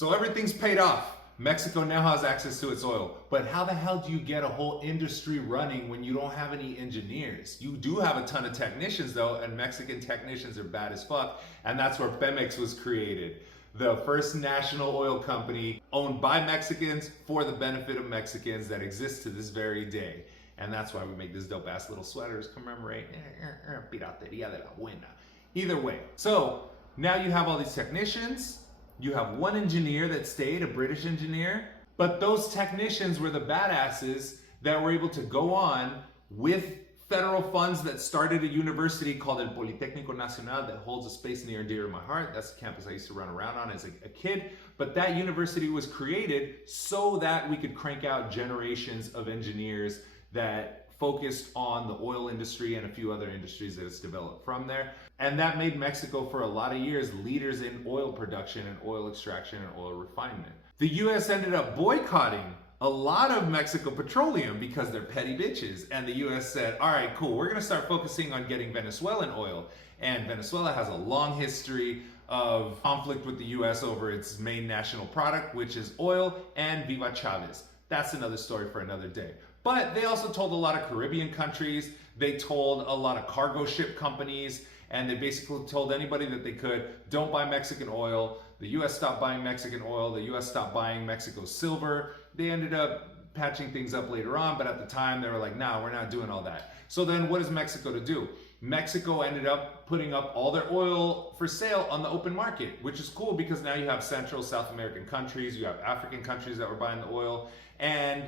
So everything's paid off. Mexico now has access to its oil. But how the hell do you get a whole industry running when you don't have any engineers? You do have a ton of technicians though, and Mexican technicians are bad as fuck. And that's where PEMEX was created. The first national oil company owned by Mexicans for the benefit of Mexicans that exists to this very day. And that's why we make these dope ass little sweaters commemorate Piratería de la Buena. Either way. So now you have all these technicians. You have one engineer that stayed, a British engineer, but those technicians were the badasses that were able to go on with federal funds that started a university called El Politécnico Nacional that holds a space near and dear to my heart. That's the campus I used to run around on as a kid. But that university was created so that we could crank out generations of engineers that focused on the oil industry and a few other industries that it's developed from there. And that made Mexico for a lot of years leaders in oil production and oil extraction and oil refinement. The US ended up boycotting a lot of Mexico petroleum because they're petty bitches. And the US said, all right, cool, we're gonna start focusing on getting Venezuelan oil. And Venezuela has a long history of conflict with the US over its main national product, which is oil, and Viva Chavez. That's another story for another day. But they also told a lot of Caribbean countries, they told a lot of cargo ship companies, and they basically told anybody that they could, don't buy Mexican oil. The US stopped buying Mexican oil, the US stopped buying Mexico's silver. They ended up patching things up later on, but at the time they were like, nah, we're not doing all that. So then what is Mexico to do? Mexico ended up putting up all their oil for sale on the open market, which is cool because now you have Central, South American countries, you have African countries that were buying the oil, and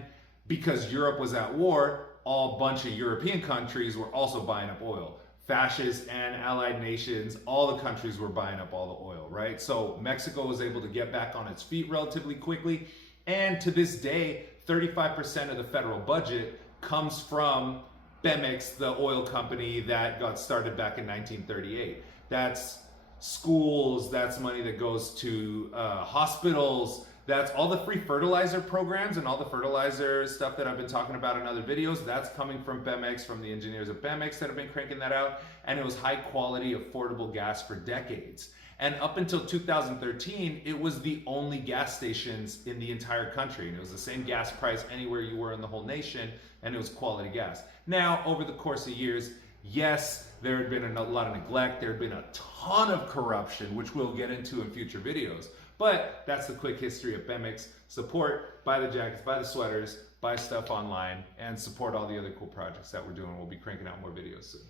because Europe was at war, a bunch of European countries were also buying up oil. Fascist and allied nations, all the countries were buying up all the oil, right? So Mexico was able to get back on its feet relatively quickly. And to this day, 35% of the federal budget comes from PEMEX, the oil company that got started back in 1938. That's schools, that's money that goes to hospitals, that's all the free fertilizer programs and all the fertilizer stuff that I've been talking about in other videos. That's coming from PEMEX, from the engineers of PEMEX that have been cranking that out. And it was high quality, affordable gas for decades. And up until 2013, it was the only gas stations in the entire country. And it was the same gas price anywhere you were in the whole nation, and it was quality gas. Now, over the course of years, yes, there had been a lot of neglect. There had been a ton of corruption, which we'll get into in future videos. But that's the quick history of PEMEX. Support, buy the jackets, buy the sweaters, buy stuff online, and support all the other cool projects that we're doing. We'll be cranking out more videos soon.